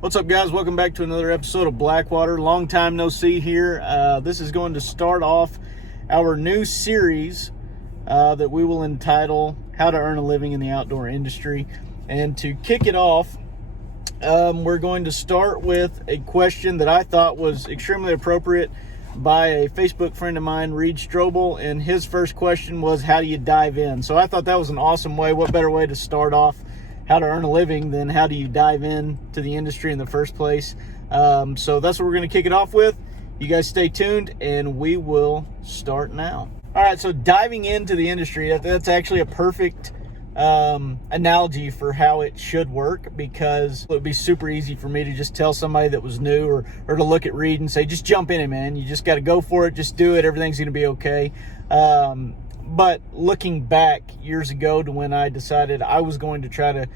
What's up, guys? Welcome back to another episode of Blackwater. Long time no see here. This is going to start off our new series that we will entitle How to Earn a Living in the Outdoor Industry. And to kick it off, we're going to start with a question that I thought was extremely appropriate by a Facebook friend of mine, Reed Strobel, and his first question was, how do you dive in? So I thought that was an awesome way. What better way to start off how to earn a living than how do you dive in to the industry in the first place? So that's what we're going to kick it off with. You guys stay tuned and we will start now. All right, so diving into the industry, that's actually a perfect analogy for how it should work, because it would be super easy for me to just tell somebody that was new or to look at Reed and say, just jump in it, man. You just got to go for it. Just do it. Everything's going to be okay. But looking back years ago to when I decided I was going to try to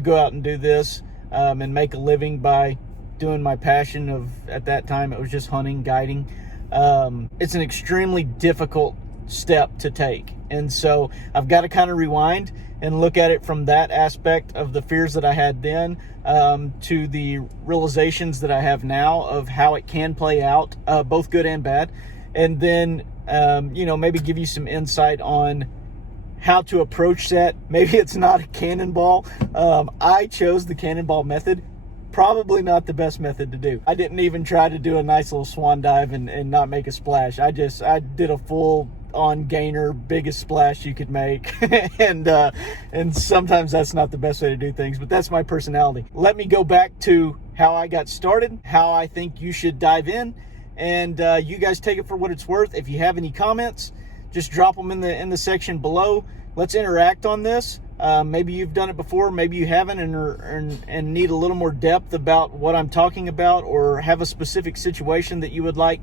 go out and do this and make a living by doing my passion of, at that time, it was just hunting, guiding. It's an extremely difficult step to take. And so I've got to kind of rewind and look at it from that aspect of the fears that I had then to the realizations that I have now of how it can play out, both good and bad. And then maybe give you some insight on how to approach that. Maybe it's not a cannonball. I chose the cannonball method. Probably not the best method to do. I didn't even try to do a nice little swan dive and not make a splash. I did a full on gainer, biggest splash you could make. and sometimes that's not the best way to do things, but that's my personality. Let me go back to how I got started, how I think you should dive in. And you guys take it for what it's worth. If you have any comments, just drop them in the section below. Let's interact on this. Maybe you've done it before, maybe you haven't, and need a little more depth about what I'm talking about, or have a specific situation that you would like,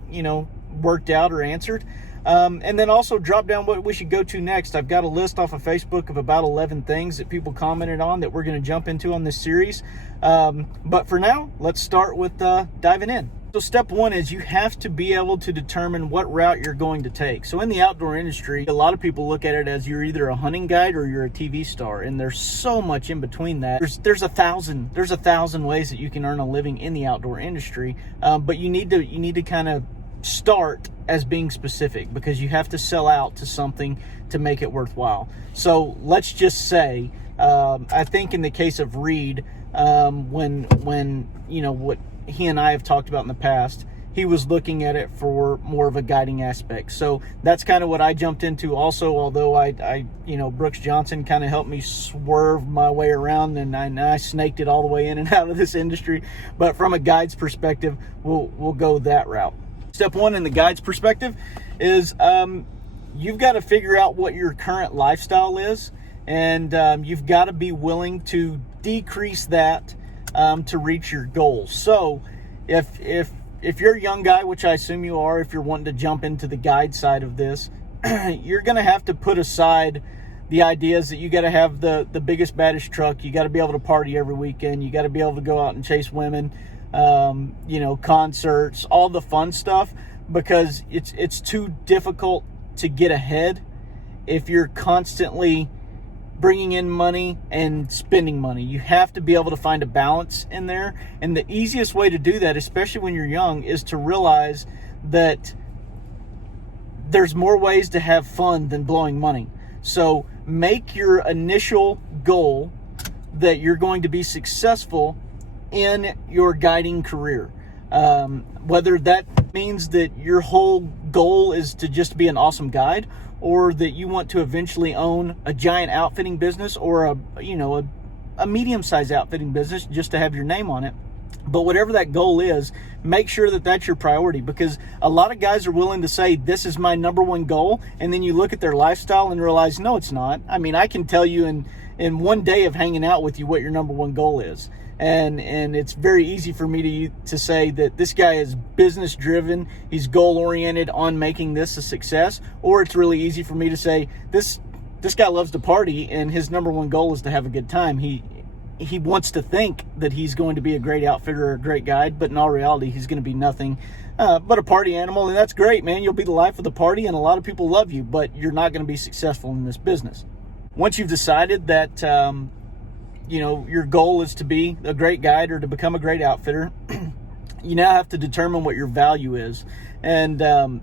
worked out or answered. And then also drop down what we should go to next. I've got a list off of Facebook of about 11 things that people commented on that we're going to jump into on this series. But for now, let's start with diving in. So step one is you have to be able to determine what route you're going to take. So in the outdoor industry, a lot of people look at it as you're either a hunting guide or you're a TV star, and there's so much in between that. There's a thousand ways that you can earn a living in the outdoor industry, but you need to kind of start as being specific, because you have to sell out to something to make it worthwhile. So let's just say, I think in the case of Reed, when what he and I have talked about in the past, he was looking at it for more of a guiding aspect. So that's kind of what I jumped into also, although I Brooks Johnson kind of helped me swerve my way around, and I snaked it all the way in and out of this industry. But from a guide's perspective, we'll go that route. Step one in the guide's perspective is you've got to figure out what your current lifestyle is, and you've got to be willing to decrease that to reach your goals. So if you're a young guy, which I assume you are, if you're wanting to jump into the guide side of this, you're going to have to put aside the ideas that you got to have the biggest, baddest truck. You got to be able to party every weekend. You got to be able to go out and chase women, concerts, all the fun stuff, because it's too difficult to get ahead if you're constantly bringing in money and spending money. You have to be able to find a balance in there. And the easiest way to do that, especially when you're young, is to realize that there's more ways to have fun than blowing money. So make your initial goal that you're going to be successful in your guiding career. Whether that means that your whole goal is to just be an awesome guide, or that you want to eventually own a giant outfitting business, or a medium-sized outfitting business just to have your name on it. But whatever that goal is, make sure that that's your priority, because a lot of guys are willing to say, this is my number one goal, and then you look at their lifestyle and realize, no, it's not. I mean, I can tell you in one day of hanging out with you what your number one goal is. And it's very easy for me to say that this guy is business driven, he's goal oriented on making this a success, or it's really easy for me to say this guy loves to party and his number one goal is to have a good time. He wants to think that he's going to be a great outfitter or a great guide, but in all reality, he's going to be nothing but a party animal. And that's great, man. You'll be the life of the party, and a lot of people love you, but you're not going to be successful in this business. Once you've decided that your goal is to be a great guide or to become a great outfitter, you now have to determine what your value is. And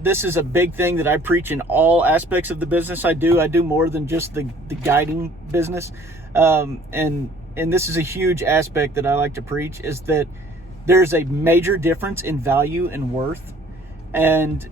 this is a big thing that I preach in all aspects of the business I do. I do more than just the guiding business. And this is a huge aspect that I like to preach, is that there's a major difference in value and worth. And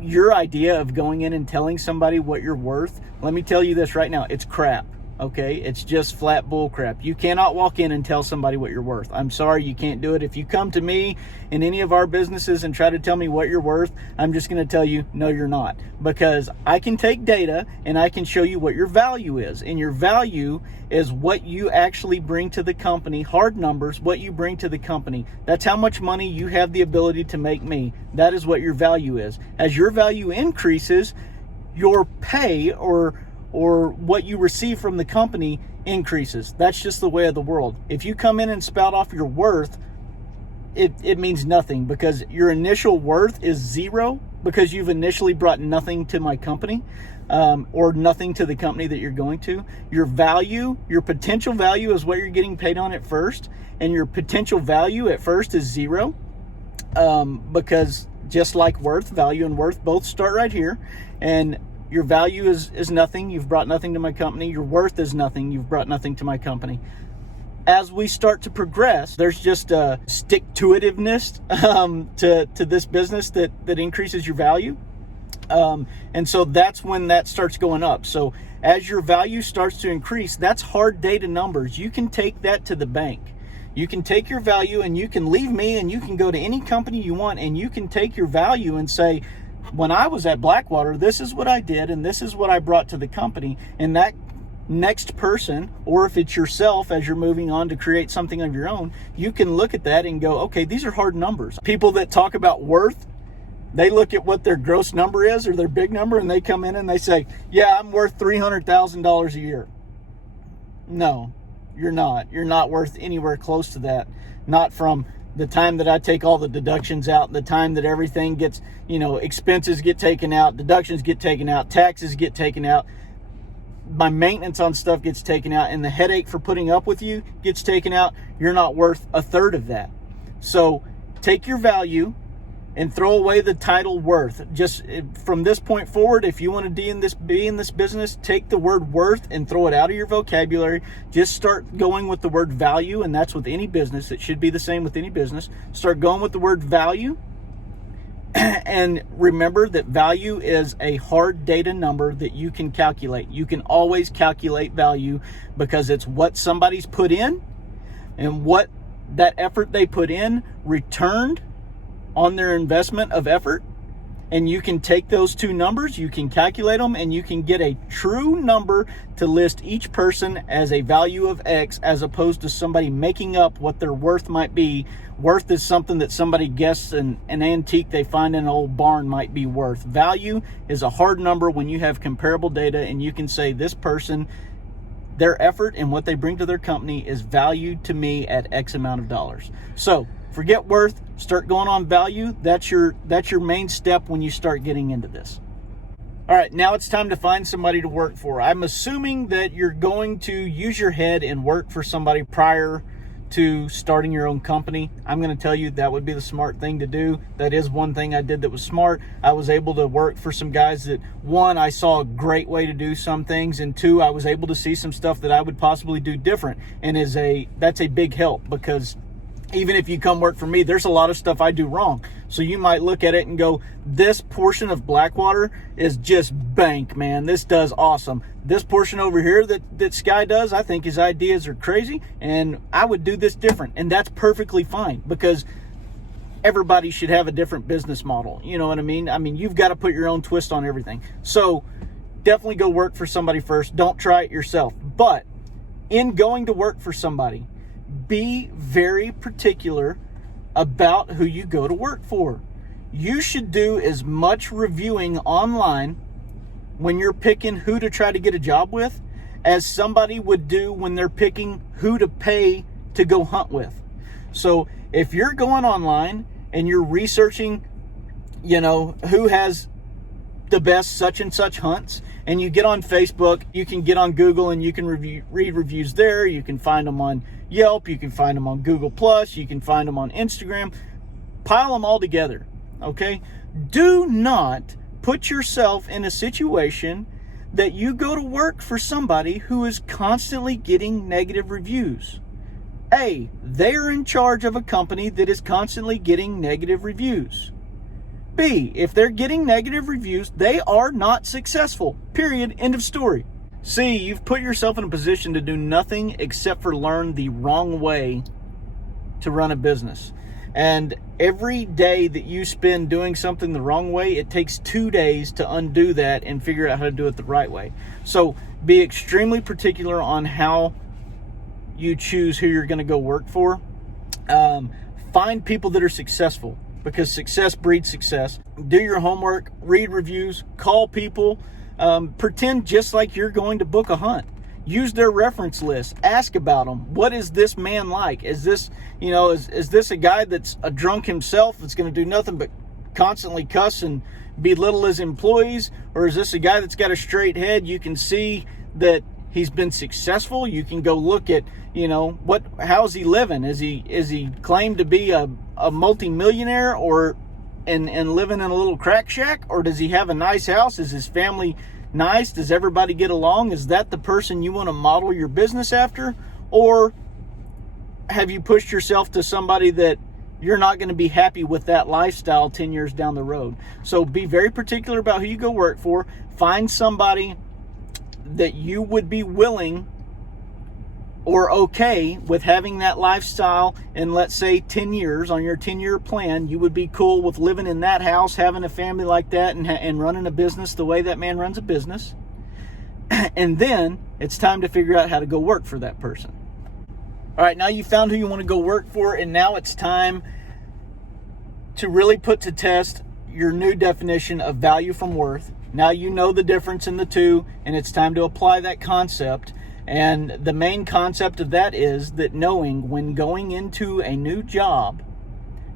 your idea of going in and telling somebody what you're worth, let me tell you this right now, it's crap. Okay, it's just flat bull crap. You cannot walk in and tell somebody what you're worth. I'm sorry, you can't do it. If you come to me in any of our businesses and try to tell me what you're worth, I'm just going to tell you, no, you're not. Because I can take data and I can show you what your value is. And your value is what you actually bring to the company, hard numbers, what you bring to the company. That's how much money you have the ability to make me. That is what your value is. As your value increases, your pay or what you receive from the company increases. That's just the way of the world. If you come in and spout off your worth, it means nothing, because your initial worth is zero, because you've initially brought nothing to my company, or nothing to the company that you're going to. Your value, your potential value, is what you're getting paid on at first, and your potential value at first is zero, because just like worth, value and worth both start right here. And your value is nothing. You've brought nothing to my company. Your worth is nothing. You've brought nothing to my company. As we start to progress, there's just a stick-to-itiveness to this business that increases your value. And so that's when that starts going up. So as your value starts to increase, that's hard data numbers. You can take that to the bank. You can take your value and you can leave me and you can go to any company you want and you can take your value and say, when I was at Blackwater, this is what I did and this is what I brought to the company. And that next person, or if it's yourself as you're moving on to create something of your own, you can look at that and go, okay, these are hard numbers. People that talk about worth, they look at what their gross number is or their big number and they come in and they say, yeah, I'm worth $300,000 a year. No, you're not. You're not worth anywhere close to that. Not from the time that I take all the deductions out, the time that everything gets, expenses get taken out, deductions get taken out, taxes get taken out, my maintenance on stuff gets taken out, and the headache for putting up with you gets taken out. You're not worth a third of that. So take your value and throw away the title worth. Just from this point forward, if you want to be in this business, take the word worth and throw it out of your vocabulary. Just start going with the word value, and that's with any business. It should be the same with any business. Start going with the word value. And remember that value is a hard data number that you can calculate. You can always calculate value because it's what somebody's put in and what that effort they put in returned on their investment of effort. And you can take those two numbers, you can calculate them, and you can get a true number to list each person as a value of X, as opposed to somebody making up what their worth might be. Worth is something that somebody guesses an antique they find in an old barn might be worth. Value is a hard number when you have comparable data and you can say this person, their effort and what they bring to their company is valued to me at X amount of dollars. So forget worth, start going on value. That's your main step when you start getting into this. All right, now it's time to find somebody to work for. I'm assuming that you're going to use your head and work for somebody prior to starting your own company. I'm going to tell you that would be the smart thing to do. That is one thing I did that was smart. I was able to work for some guys that, one, I saw a great way to do some things, and two, I was able to see some stuff that I would possibly do different. And that's a big help, because even if you come work for me, there's a lot of stuff I do wrong. So you might look at it and go, this portion of Blackwater is just bank, man. This does awesome. This portion over here that Sky does, I think his ideas are crazy, and I would do this different. And that's perfectly fine, because everybody should have a different business model. You know what I mean? I mean, you've got to put your own twist on everything. So definitely go work for somebody first. Don't try it yourself. But in going to work for somebody, be very particular about who you go to work for. You should do as much reviewing online when you're picking who to try to get a job with as somebody would do when they're picking who to pay to go hunt with. So if you're going online and you're researching, who has the best such and such hunts, and you get on Facebook, you can get on Google and you can read reviews there. You can find them on Yelp, you can find them on Google Plus, you can find them on Instagram. Pile them all together, okay? Do not put yourself in a situation that you go to work for somebody who is constantly getting negative reviews. A, they're in charge of a company that is constantly getting negative reviews. B, if they're getting negative reviews, they are not successful. Period. End of story. C, you've put yourself in a position to do nothing except for learn the wrong way to run a business. And every day that you spend doing something the wrong way, it takes 2 days to undo that and figure out how to do it the right way. So be extremely particular on how you choose who you're going to go work for. Find people that are successful, because success breeds success. Do your homework, read reviews, call people, pretend just like you're going to book a hunt. Use their reference list. Ask about them. What is this man like? Is this, is this a guy that's a drunk himself that's going to do nothing but constantly cuss and belittle his employees? Or is this a guy that's got a straight head? You can see that he's been successful. You can go look at, how's he living? Is he claimed to be a multi-millionaire and living in a little crack shack? Or does he have a nice house? Is his family nice? Does everybody get along? Is that the person you want to model your business after? Or have you pushed yourself to somebody that you're not going to be happy with that lifestyle 10 years down the road? So be very particular about who you go work for. Find somebody that you would be willing or okay with having that lifestyle in, let's say, 10 years. On your 10-year plan, you would be cool with living in that house, having a family like that, and running a business the way that man runs a business. And then it's time to figure out how to go work for that person. All right, now you found who you want to go work for, and now it's time to really put to test your new definition of value from worth. Now you know the difference in the two, and it's time to apply that concept. And the main concept of that is that knowing when going into a new job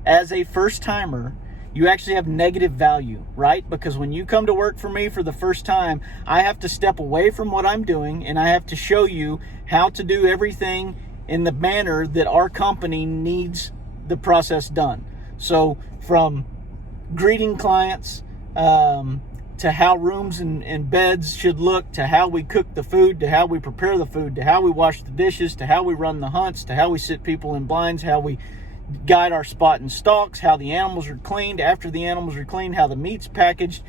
as a first-timer, you actually have negative value, right? Because when you come to work for me for the first time, I have to step away from what I'm doing, and I have to show you how to do everything in the manner that our company needs the process done. So from greeting clients, to how rooms and beds should look, to how we cook the food, to how we prepare the food, to how we wash the dishes, to how we run the hunts, to how we sit people in blinds, how we guide our spot and stalks, how the animals are cleaned, after the animals are cleaned, how the meat's packaged,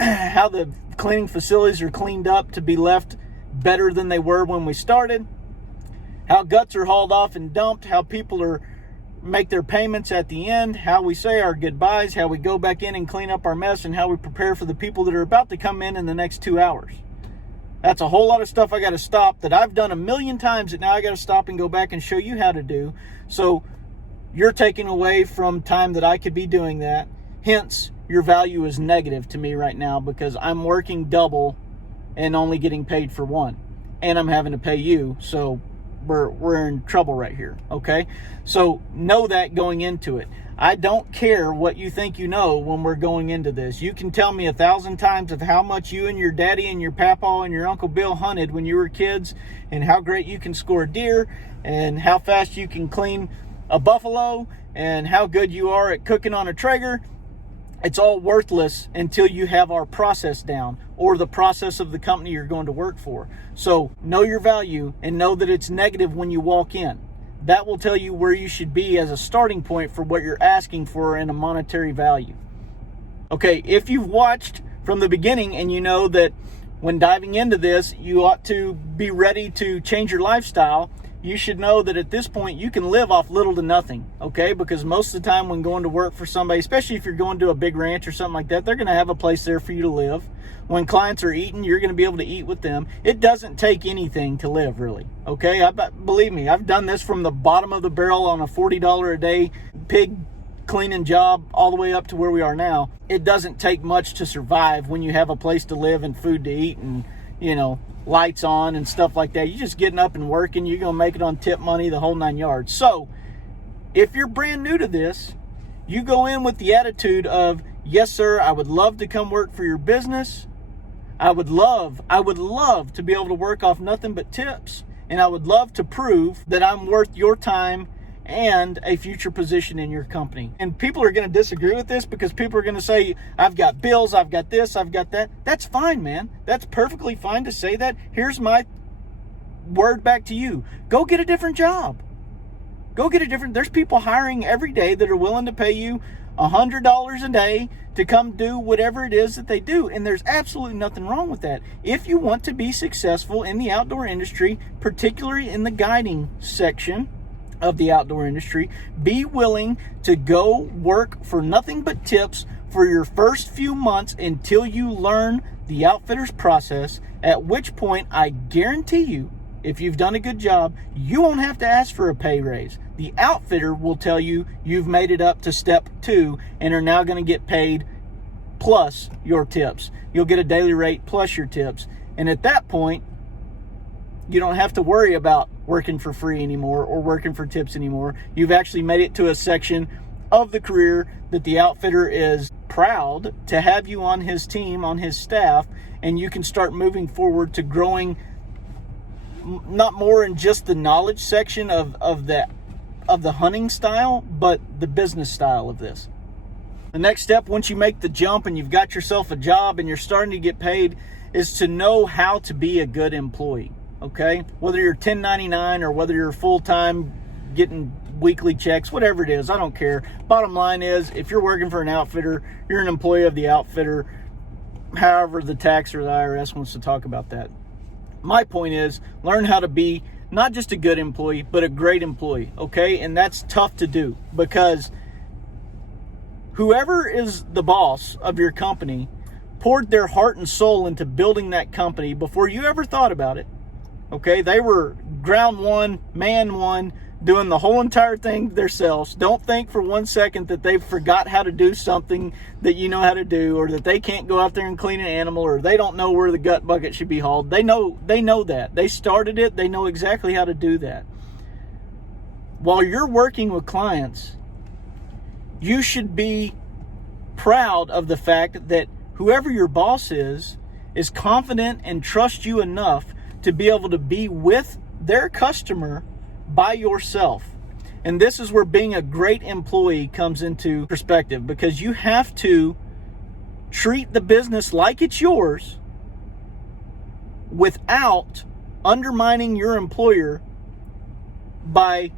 how the cleaning facilities are cleaned up to be left better than they were when we started, how guts are hauled off and dumped, how people make their payments at the end, how we say our goodbyes, how we go back in and clean up our mess, and how we prepare for the people that are about to come in the next 2 hours. That's a whole lot of stuff I got to stop that I've done a million times that now I got to stop and go back and show you how to do. So you're taking away from time that I could be doing that. Hence, your value is negative to me right now because I'm working double and only getting paid for one. And I'm having to pay you, so we're in trouble right here, okay? So know that going into it. I don't care what you think you know when we're going into this. You can tell me 1,000 times of how much you and your daddy and your papaw and your Uncle Bill hunted when you were kids, and how great you can score deer, and how fast you can clean a buffalo, and how good you are at cooking on a Traeger. It's all worthless until you have our process down, or the process of the company you're going to work for. So know your value and know that it's negative when you walk in. That will tell you where you should be as a starting point for what you're asking for in a monetary value. Okay, if you've watched from the beginning and you know that when diving into this, you ought to be ready to change your lifestyle, you should know that at this point you can live off little to nothing, okay? Because most of the time when going to work for somebody, especially if you're going to a big ranch or something like that, they're going to have a place there for you to live. When clients are eating, you're going to be able to eat with them. It doesn't take anything to live, really, okay? Believe me, I've done this from the bottom of the barrel on a $40 a day pig cleaning job all the way up to where we are now. It doesn't take much to survive when you have a place to live and food to eat and, lights on and stuff like that. You're just getting up and working. You're going to make it on tip money, the whole 9 yards. So if you're brand new to this, you go in with the attitude of yes, sir, I would love to come work for your business. I would love to be able to work off nothing but tips. And I would love to prove that I'm worth your time and a future position in your company. And people are going to disagree with this because people are going to say, I've got bills, I've got this, I've got that. That's fine, man. That's perfectly fine to say that. Here's my word back to you. Go get a different job. There's people hiring every day that are willing to pay you $100 a day to come do whatever it is that they do. And there's absolutely nothing wrong with that. If you want to be successful in the outdoor industry, particularly in the guiding section of the outdoor industry, be willing to go work for nothing but tips for your first few months until you learn the outfitter's process, at which point I guarantee you, if you've done a good job, you won't have to ask for a pay raise. The outfitter will tell you you've made it up to step 2 and are now going to get paid plus your tips. You'll get a daily rate plus your tips. And at that point, you don't have to worry about working for free anymore or working for tips anymore. You've actually made it to a section of the career that the outfitter is proud to have you on his team, on his staff, and you can start moving forward to growing not more in just the knowledge section of the hunting style, but the business style of this. The next step, once you make the jump and you've got yourself a job and you're starting to get paid, is to know how to be a good employee. Okay? Whether you're 1099 or whether you're full-time getting weekly checks, whatever it is, I don't care. Bottom line is, if you're working for an outfitter, you're an employee of the outfitter, however the tax or the IRS wants to talk about that. My point is, learn how to be not just a good employee, but a great employee, okay? And that's tough to do because whoever is the boss of your company poured their heart and soul into building that company before you ever thought about it, okay? They were ground one, man one, doing the whole entire thing themselves. Don't think for 1 second that they forgot how to do something that you know how to do, or that they can't go out there and clean an animal, or they don't know where the gut bucket should be hauled. They know that. They started it. They know exactly how to do that. While you're working with clients, you should be proud of the fact that whoever your boss is confident and trusts you enough to be able to be with their customer by yourself. And this is where being a great employee comes into perspective, because you have to treat the business like it's yours without undermining your employer by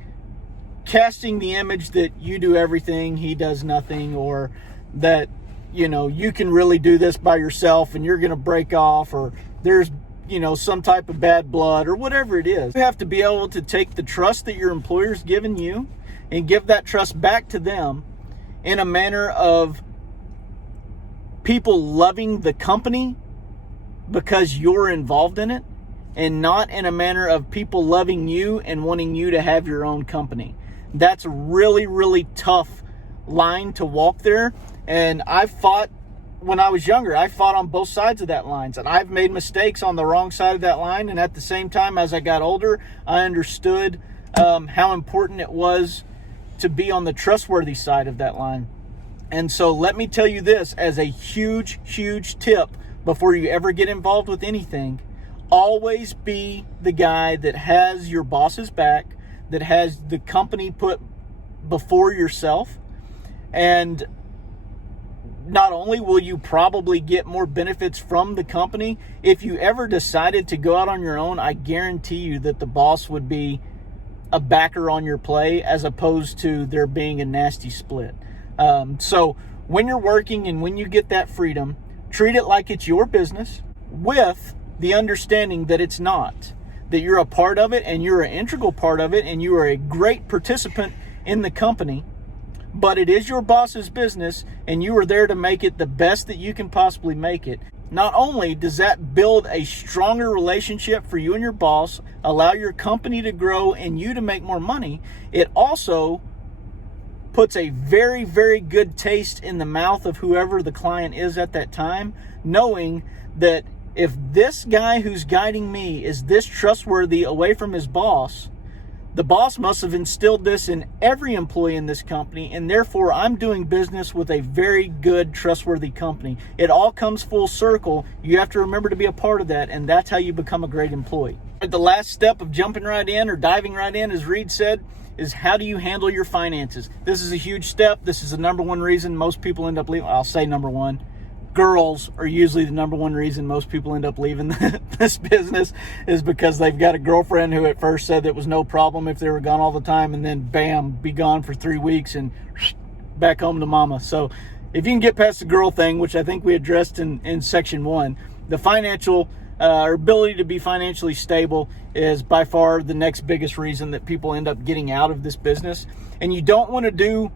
casting the image that you do everything, he does nothing, or that, you know, you can really do this by yourself and you're going to break off, or there's, you know, some type of bad blood or whatever it is. You have to be able to take the trust that your employer's given you and give that trust back to them in a manner of people loving the company because you're involved in it, and not in a manner of people loving you and wanting you to have your own company. That's a really, really tough line to walk there. And I've fought, when I was younger, I fought on both sides of that line, and I've made mistakes on the wrong side of that line. And at the same time, as I got older, I understood how important it was to be on the trustworthy side of that line. And so let me tell you this as a huge, huge tip before you ever get involved with anything. Always be the guy that has your boss's back, that has the company put before yourself. And not only will you probably get more benefits from the company, if you ever decided to go out on your own, I guarantee you that the boss would be a backer on your play, as opposed to there being a nasty split. So when you're working and when you get that freedom, treat it like it's your business, with the understanding that it's not, that you're a part of it and you're an integral part of it and you are a great participant in the company. But it is your boss's business, and you are there to make it the best that you can possibly make it. Not only does that build a stronger relationship for you and your boss, allow your company to grow and you to make more money, it also puts a very, very good taste in the mouth of whoever the client is at that time, knowing that if this guy who's guiding me is this trustworthy away from his boss, The boss must have instilled this in every employee in this company, and therefore I'm doing business with a very good, trustworthy company. It all comes full circle. You have to remember to be a part of that, and that's how you become a great employee. The last step of jumping right in or diving right in, as Reed said, is how do you handle your finances? This is a huge step. This is the number one reason most people end up leaving. I'll say number one. Girls are usually the number one reason most people end up leaving this business, is because they've got a girlfriend who at first said it was no problem if they were gone all the time, and then bam, be gone for 3 weeks and back home to mama. So if you can get past the girl thing, which I think we addressed in section 1, the financial our ability to be financially stable is by far the next biggest reason that people end up getting out of this business. And you don't want to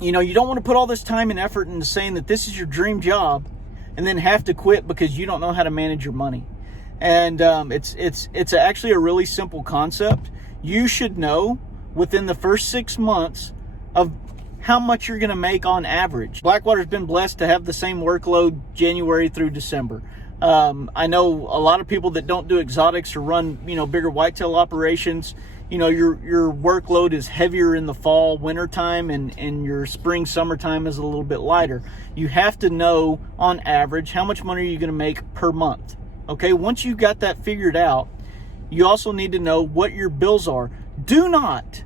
you don't want to put all this time and effort into saying that this is your dream job and then have to quit because you don't know how to manage your money. And it's actually a really simple concept. You should know within the first 6 months of how much you're going to make on average. Blackwater's been blessed to have the same workload January through December. I know a lot of people that don't do exotics or run, bigger whitetail operations. Your workload is heavier in the fall, winter time, and your spring, summertime is a little bit lighter. You have to know on average how much money are you going to make per month. Okay, once you got that figured out, you also need to know what your bills are. Do not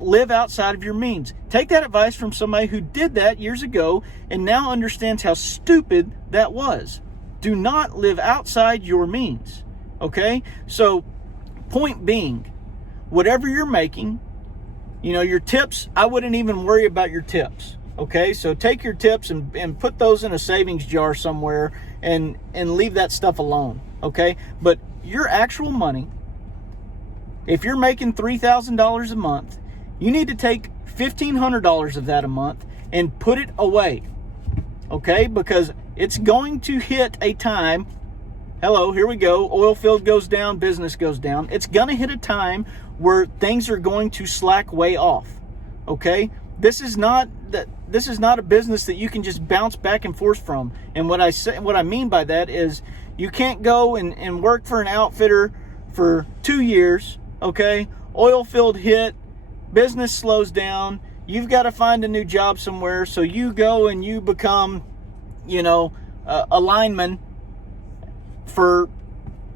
live outside of your means. Take that advice from somebody who did that years ago and now understands how stupid that was. Do not live outside your means. Okay? So, point being, whatever you're making, your tips, I wouldn't even worry about your tips. Okay? So take your tips and put those in a savings jar somewhere and leave that stuff alone. Okay? But your actual money, if you're making $3,000 a month, you need to take $1,500 of that a month and put it away. Okay? Because it's going to hit a time, hello, here we go, oil field goes down, business goes down. It's going to hit a time where things are going to slack way off. Okay? This is not a business that you can just bounce back and forth from. And what I mean by that is you can't go and work for an outfitter for 2 years. Okay, oil field hit, business slows down, you've got to find a new job somewhere, so you go and you become, a lineman for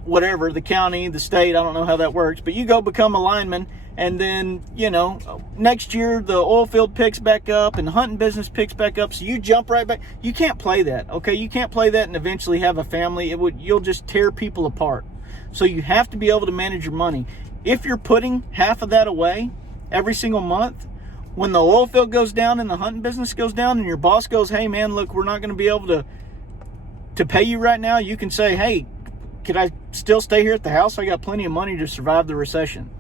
whatever, the county, the state, I don't know how that works, but you go become a lineman, and then, next year the oil field picks back up and the hunting business picks back up, so you jump right back. You can't play that, okay? You can't play that and eventually have a family. You'll just tear people apart. So you have to be able to manage your money. If you're putting half of that away every single month, when the oil field goes down and the hunting business goes down and your boss goes, hey man, look, we're not going to be able to pay you right now, you can say, hey, could I still stay here at the house? I got plenty of money to survive the recession.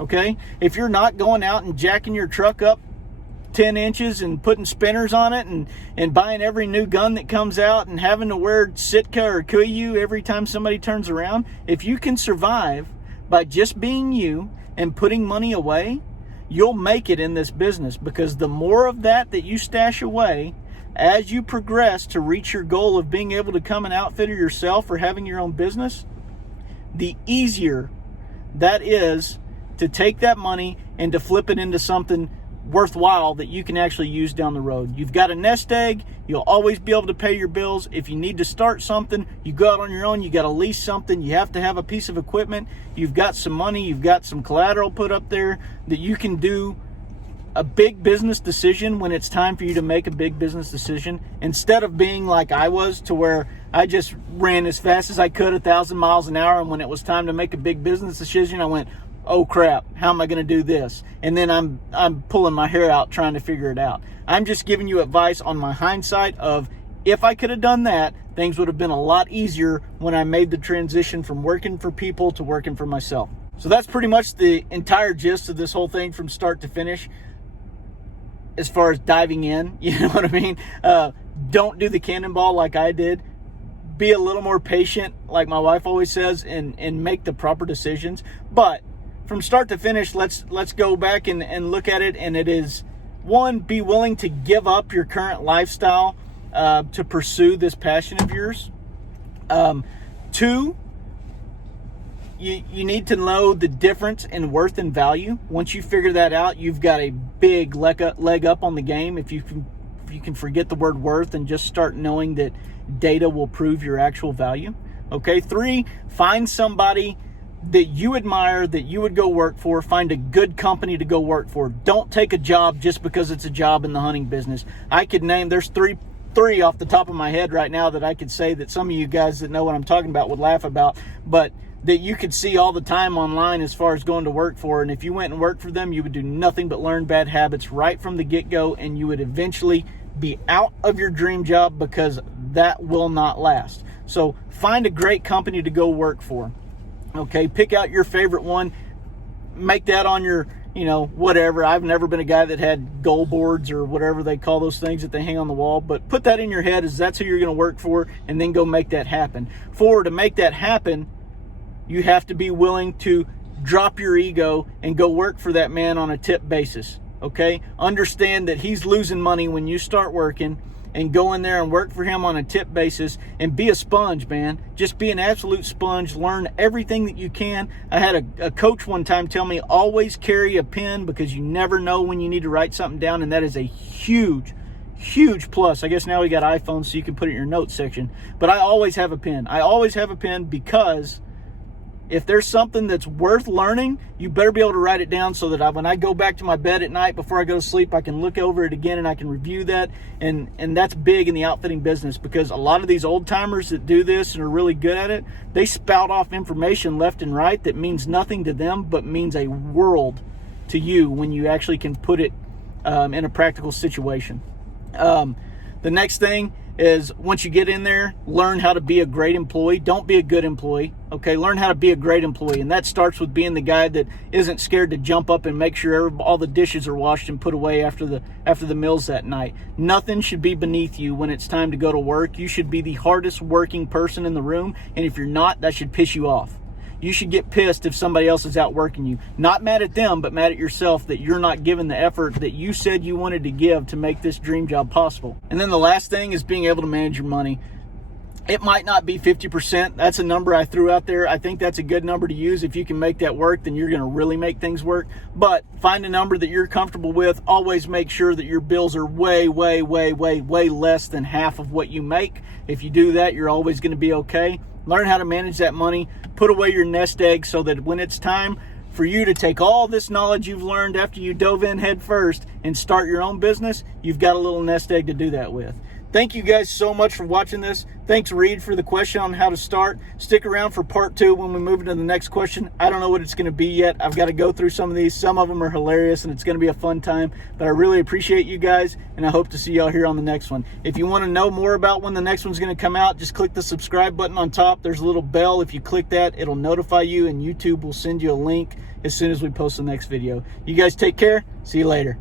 Okay? If you're not going out and jacking your truck up 10 inches and putting spinners on it and buying every new gun that comes out and having to wear Sitka or Kuiu every time somebody turns around, if you can survive by just being you and putting money away, you'll make it in this business, because the more of that you stash away as you progress to reach your goal of being able to become an outfitter yourself or having your own business, the easier that is to take that money and to flip it into something worthwhile that you can actually use down the road. You've got a nest egg, you'll always be able to pay your bills. If you need to start something, you go out on your own, you got to lease something, you have to have a piece of equipment, you've got some money, you've got some collateral put up there that you can do a big business decision when it's time for you to make a big business decision, instead of being like I was, to where I just ran as fast as I could 1,000 miles an hour, and when it was time to make a big business decision, I went, oh crap, how am I going to do this? And then I'm pulling my hair out trying to figure it out. I'm just giving you advice on my hindsight of, if I could have done that, things would have been a lot easier when I made the transition from working for people to working for myself. So that's pretty much the entire gist of this whole thing from start to finish. As far as diving in, you know what I mean? Don't do the cannonball like I did. Be a little more patient, like my wife always says, and make the proper decisions. But from start to finish, let's go back and look at it. And it is, 1, be willing to give up your current lifestyle to pursue this passion of yours. 2, you need to know the difference in worth and value. Once you figure that out, you've got a big leg up on the game. If you can forget the word worth and just start knowing that data will prove your actual value. Okay, 3, find somebody that you admire, that you would go work for. Find a good company to go work for. Don't take a job just because it's a job in the hunting business. I could name, there's three off the top of my head right now that I could say that some of you guys that know what I'm talking about would laugh about, but that you could see all the time online as far as going to work for. And if you went and worked for them, you would do nothing but learn bad habits right from the get-go, and you would eventually be out of your dream job, because that will not last. So find a great company to go work for. Okay, pick out your favorite one, make that on your, whatever. I've never been a guy that had goal boards or whatever they call those things that they hang on the wall, but put that in your head as that's who you're going to work for, and then go make that happen. To make that happen, you have to be willing to drop your ego and go work for that man on a tip basis. Okay, understand that he's losing money when you start working, and go in there and work for him on a tip basis, and be a sponge, man. Just be an absolute sponge. Learn everything that you can. I had a coach one time tell me, always carry a pen, because you never know when you need to write something down, and that is a huge plus. I guess now we got iPhones, so you can put it in your notes section, but I always have a pen. I always have a pen, because if there's something that's worth learning, you better be able to write it down, so that when I go back to my bed at night before I go to sleep, I can look over it again and I can review that. And that's big in the outfitting business, because a lot of these old timers that do this and are really good at it, they spout off information left and right that means nothing to them, but means a world to you when you actually can put it in a practical situation. The next thing is, once you get in there, learn how to be a great employee. Don't be a good employee. Okay, learn how to be a great employee, and that starts with being the guy that isn't scared to jump up and make sure all the dishes are washed and put away after the meals that night. Nothing should be beneath you when it's time to go to work. You should be the hardest working person in the room, and if you're not, that should piss you off. You should get pissed if somebody else is outworking you. Not mad at them, but mad at yourself that you're not giving the effort that you said you wanted to give to make this dream job possible. And then the last thing is being able to manage your money. It might not be 50%. That's a number I threw out there. I think that's a good number to use. If you can make that work, then you're going to really make things work. But find a number that you're comfortable with. Always make sure that your bills are way less than half of what you make. If you do that, you're always going to be okay. Learn how to manage that money. Put away your nest egg, so that when it's time for you to take all this knowledge you've learned after you dove in head first and start your own business, you've got a little nest egg to do that with. Thank you guys so much for watching this. Thanks, Reed, for the question on how to start. Stick around for part 2 when we move into the next question. I don't know what it's going to be yet. I've got to go through some of these. Some of them are hilarious, and it's going to be a fun time. But I really appreciate you guys, and I hope to see y'all here on the next one. If you want to know more about when the next one's going to come out, just click the subscribe button on top. There's a little bell. If you click that, it'll notify you, and YouTube will send you a link as soon as we post the next video. You guys take care. See you later.